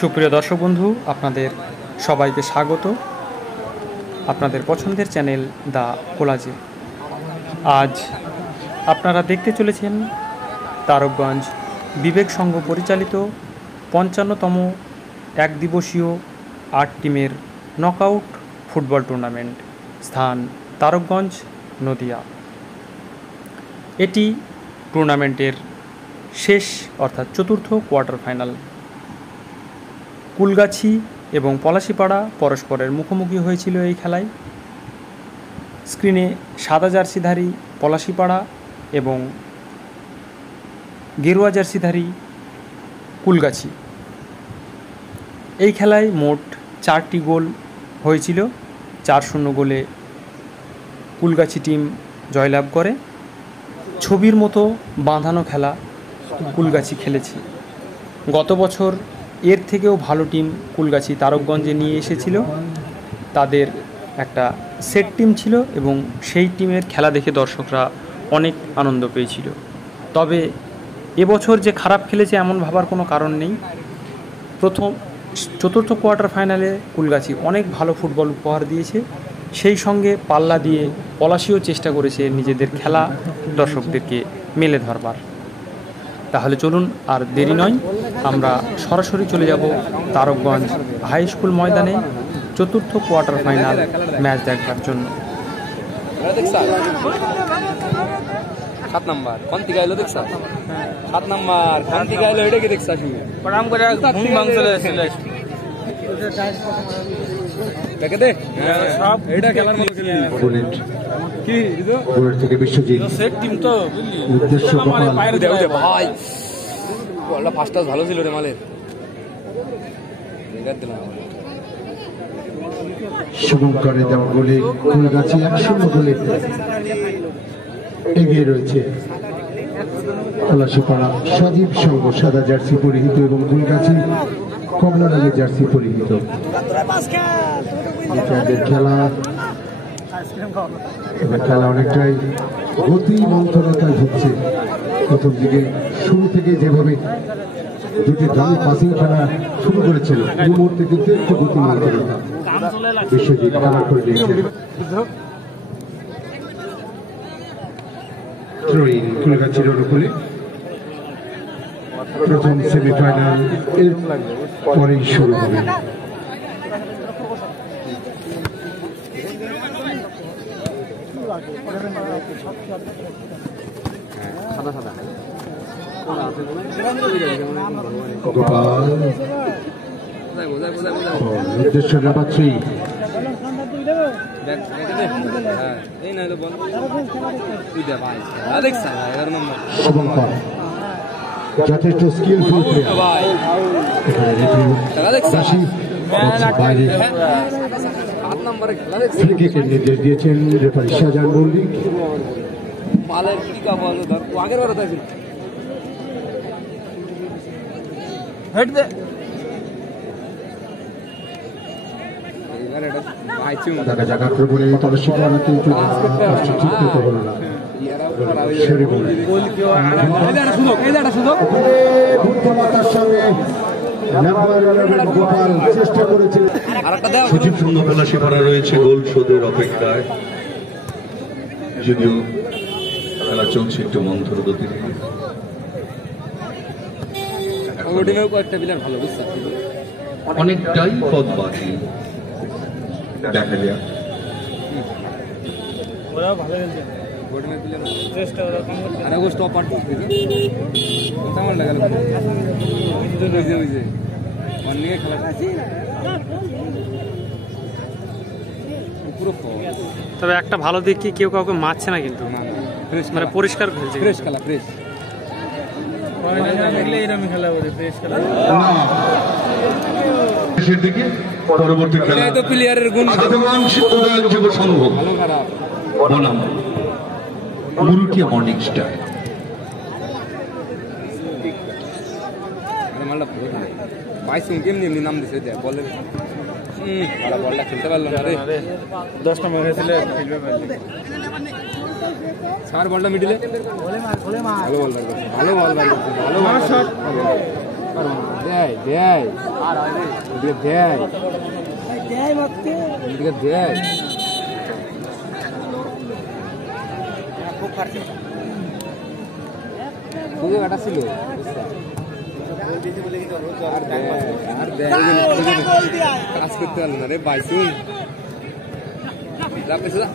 সুপ্রিয় দর্শক বন্ধু, আপনাদের সবাইকে স্বাগত আপনাদের পছন্দের চ্যানেল দ্য কোলাজে। আজ আপনারা দেখতে চলেছেন তারকগঞ্জ বিবেক সংঘ পরিচালিত ৫৫তম একদিবসীয় ৮ টিমের নকআউট ফুটবল টুর্নামেন্ট, স্থান তারকগঞ্জ, নদিয়া। এটি টুর্নামেন্টের শেষ অর্থাৎ চতুর্থ কোয়ার্টার ফাইনাল। কুলগাছি এবং পলাশিপাড়া পরস্পরের মুখোমুখি হয়েছিল এই খেলায়। স্ক্রিনে সাদা জার্সিধারী পলাশিপাড়া এবং গেরুয়া জার্সিধারী কুলগাছি। এই খেলায় মোট 4টি গোল হয়েছিল। 4-0 গোলে কুলগাছি টিম জয়লাভ করে। ছবির মতো বাঁধানো খেলা কুলগাছি খেলেছে। গত বছর এর থেকেও ভালো টিম কুলগাছি তারকগঞ্জে নিয়ে এসেছিল। তাদের একটা সেট টিম ছিল এবং সেই টিমের খেলা দেখে দর্শকরা অনেক আনন্দ পেয়েছিল। তবে এবছর যে খারাপ খেলেছে এমন ভাবার কোনো কারণ নেই। চতুর্থ কোয়ার্টার ফাইনালে কুলগাছি অনেক ভালো ফুটবল উপহার দিয়েছে, সেই সঙ্গে পাল্লা দিয়ে পলাশিও চেষ্টা করেছে নিজেদের খেলা দর্শকদেরকে মেলে ধরবার। তাহলে চলুন আর দেরি নয়, আমরা সরাসরি চলে যাব তারকগঞ্জ হাই স্কুল ময়দানে চতুর্থ কোয়ার্টার ফাইনাল ম্যাচ দেখবার জন্য। 7 নাম্বার কোন দিকে আইলো দেখছ? 7 নাম্বার কোন দিকে আইলো এটা কি দেখছ? প্রণাম করে ঘুম ভাঙছলে ছিল দেখে দে সব এটা খেলার মতো খেলি কি দিদো ওর থেকে বিশ্বজিৎ সেট টিম তো বুঝলি উদ্দেশ্য পায় দে ভাই বলটা ফার্স্ট টাচ ভালো ছিল রে মালের দেখা দিলাম শুরু করে দেওয়া গোলে কুলগাছি 1-0 গোলে এগিয়ে রয়েছে। পলাশিপাড়া সজীব সংঘ সাদা জার্সি পরিহিত এবং কুলগাছি কমলা রঙের জার্সি পরিহিত। খেলা অনেকটাই গতি মন্থরতায় ভুগছে। প্রথম দিকে শুরু থেকে যেভাবে দুটি দল পাসিং খেলা শুরু করেছিল, এই মুহূর্তে কিন্তু একটু গতি মন্থরতা বিশ্বজিৎ খেলা করে দিয়েছে। কুলগাছির অনুকূলে প্রথম সেমিফাইনাল এর পরেই শুরু হবে। গোপাল উদ্দেশ্য পাচ্ছি যথেষ্ট স্কিলফুল নির্দেশ দিয়েছেন রেফারি শাহজাহান মল্লিক। দেখা যাক আক্রমণে পলাশিপাড়া কিন্তু ঠিক মতো হলো না। গোপাল চেষ্টা করেছে, সুযোগ সুন্দর পলাশিপাড়া রয়েছে গোল শোধের অপেক্ষায়, যদিও খেলা চলছে একটু মন্থর গতিতে। অনেকটাই পথ বাকি, দেখা যাক। তবে একটা ভালো দিক কি, কেউ কাউকে মারছে না কিন্তু, মানে পরিষ্কার খেলছে। ফ্রেশ খেলা, ফ্রেশ পরবর্তী খেলা প্লেয়ারের গুণ যুব সংঘ বনাম মুরুটিয়া মর্নিং স্টার। কেমনি নাম দিছে বলের বলটা খেলতে পারলো না রে, 10 নম্বর হয়েছিল খেলবে পারলে। সার বলটা মিডিলে ভালো বল, ভালো বল, ভালো বল, ভালো শট। দেয় দেয় ওদিকে দেয় ওদিকে দেয় খুবই কাটা ছিল কাজ করতে পারলো না রে বাইসুন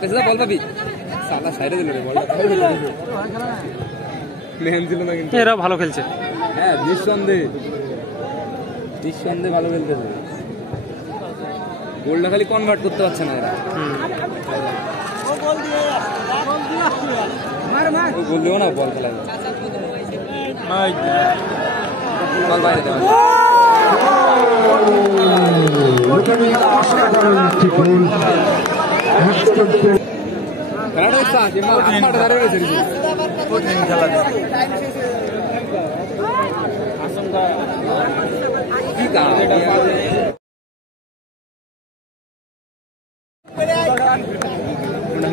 পেছনে বল পাবি সালা সাইডে দিল রে বলটা মেহেন ছিল না কিন্তু এরা ভালো খেলছে। হ্যাঁ নিঃসন্দেহে ভালো খেলতেছে গোলটা খালি কনভার্ট করতে পারছে না এরা গোল দেবো না বল খেলা বল বাইরে দেওয়া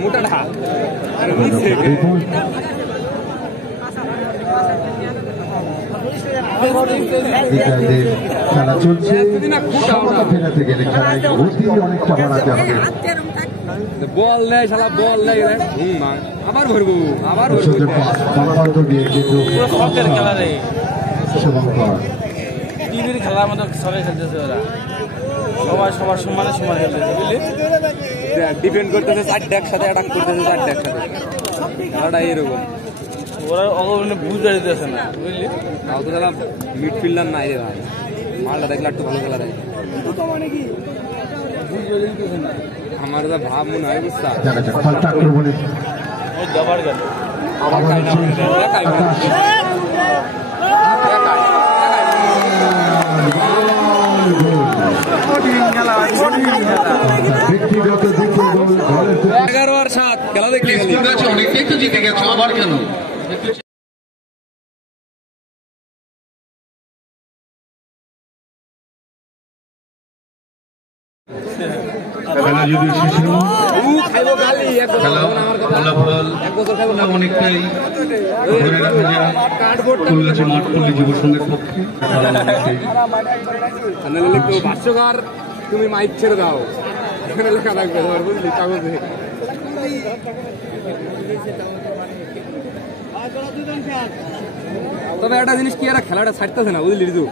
মোটা ঢা খেলা চলছে সমতা ফেরাতে গেলে খেলায় গতি অনেকটা বাড়াতে হবে। বল নেয় শালা বল নেয় আবার ভরবো বামপান্ত দিয়ে কিন্তু খেলা রে শুভঙ্কর টিভির খেলার মতো সবাই খেলতেছে ওরা সবাই সবার সমানে সমান খেলতেছে বুঝলি ডিফেন্ড করতেছে চারটে একসাথে অ্যাটাক করতেছে চারটে একসাথে খেলাটা এরকম ওরা অগণে বুঝতে দিতেছে না বুঝলি তাও তো দাদা মিডফিল্ডার নাই রে ভাই মালটা দেখলে একটু ভালো খেলা দেয় আমার যা ভাব মনে হয় বুঝছা যাবার গেল আবার ব্যক্তিগত দিকে 11-7 খেলা দেখতে গেলি অনেকটাই তো জিতে গেছো আবার কেন খেলা যদি শেষ হলো ফলাফল অনেকটাই ধরে রাখা যায় কলকাতা মাঠ পল্লী যুব সংঘের পক্ষে ভাষ্যকার তুমি মাইক ছেড়ে দাও এখানে লেখা থাকবে তোমার বুঝলি কাগজে তবে একটা জিনিস কি এরা খেলাটা ছাড়তেছে না বুঝলি ঋতু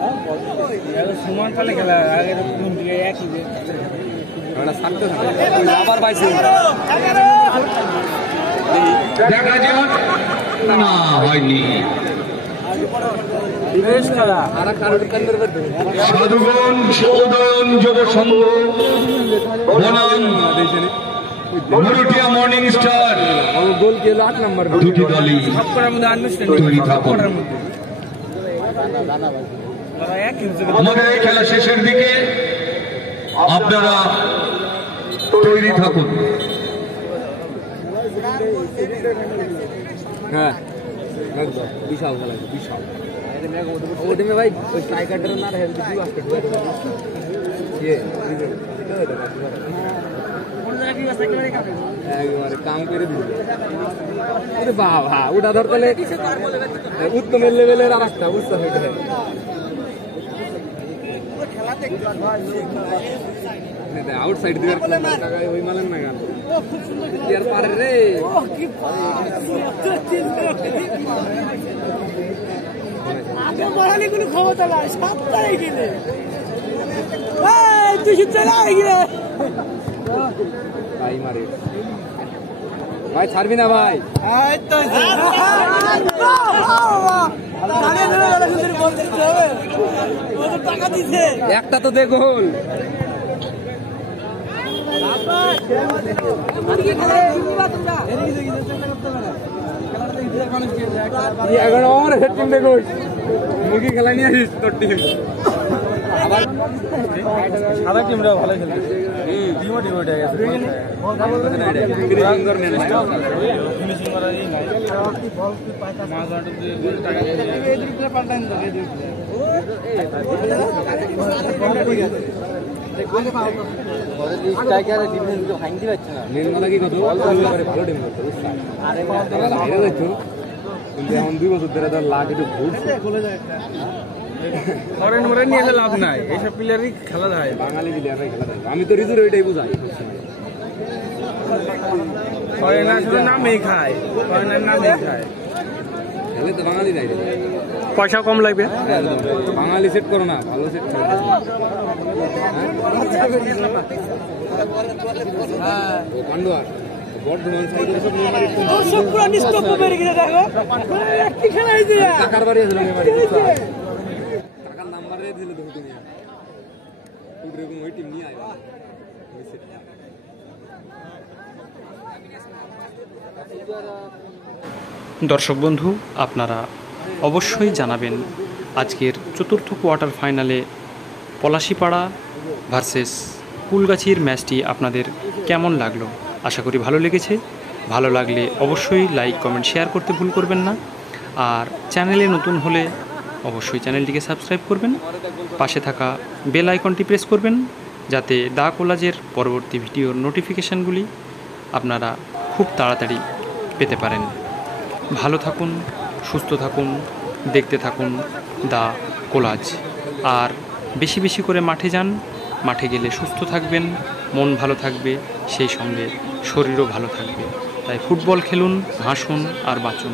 সমান পালে খেলা আগে একই ছাড়তেছে না আবার পাইছি দেখা যাক না হয়নি সাধুগণ উদয়ন যুব সংঘ বনাম মরুটিয়া মর্নিং স্টার গোল কে 8 নম্বর দুটি দলই তৈরি থাকুন আমাদের এই খেলা শেষের দিকে আপনারা তৈরি থাকুন হ্যাঁ বিশাল খেলা বিশাল ওটা में भाई स्ट्राइकर ना रहे तो आस्ते ये একবারে কাম করে দিবে আরে বাবা ওটা ধর তাহলে উত্তম লেভেলের আর একটা বুঝতে হবে আউটসাইড দিয়ে ওই মালেন না গান ইয়ার পারে রে আগে মারালি কোনো ক্ষমতা নাই সাতটাই গেলে তুই চলে গেলে ভাই মারে ভাই ছাড়বি না ভাই টাকা দিছে একটা তো দে গোল আমার হেড টিম দেখো মুরগি খেলা নিয়ে আসিস তোর টিম আবার সাদা টিমটা ভালো খেলছে টিমও টিম উঠে গেছে ফিনিশিং করা এই নাই মাছ আটক দিয়ে টাকা দিয়ে পাল্টান তো স্ট্রাইকার ডিফেন্স ভাঙতে পারছে না নির্মলা কি কত ভালো টিম করতে আরে বাইরে যাইতো কিন্তু এখন 2 বছর ধরে তার লাগ একটু ঘুরছে ফরেন মরে নিয়ে এলে লাভ নাই, এইসব প্লেয়ারই খেলা যায়, বাঙালি প্লেয়াররাই খেলা যায়। আমি তো রিজুর ওইটাই বুঝাই, ফরেনার শুধু নামেই খায়, ফরেনার নামেই খায়, খেলে তো বাঙালি নাই। পয়সা কম লাগবে, বাঙালি সেট করো না, ভালো সেট করো। পান্ডুয়া বর্ধমান সাইডে সব নিয়ে মারি, সব পুরো নিস্তব্ধ বেরিয়ে গেছে। দেখো একটি খেলা হয়েছে, টাকার বাড়ি আছে নিয়ে মারি, টাকার নাম্বার রে দিল তো দুনিয়া পুরো এরকম ওই টিম নিয়ে আইবা। দর্শক বন্ধু, আপনারা অবশ্যই জানাবেন আজকের চতুর্থ কোয়ার্টার ফাইনালে পলাশীপাড়া ভার্সেস কুলগাছির ম্যাচটি আপনাদের কেমন লাগলো। আশা করি ভালো লেগেছে। ভালো লাগলে অবশ্যই লাইক কমেন্ট শেয়ার করতে ভুল করবেন না। আর চ্যানেলে নতুন হলে অবশ্যই চ্যানেলটিকে সাবস্ক্রাইব করবেন, পাশে থাকা বেল আইকনটি প্রেস করবেন যাতে দা কোলাজের পরবর্তী ভিডিওর নোটিফিকেশানগুলি আপনারা খুব তাড়াতাড়ি পেতে পারেন। ভালো থাকুন, সুস্থ থাকুন, দেখতে থাকুন দা কোলাজ। আর বেশি বেশি করে মাঠে যান, মাঠে গেলে সুস্থ থাকবেন, মন ভালো থাকবে, সেই সঙ্গে শরীরও ভালো থাকবে। তাই ফুটবল খেলুন, হাসুন আর বাঁচুন।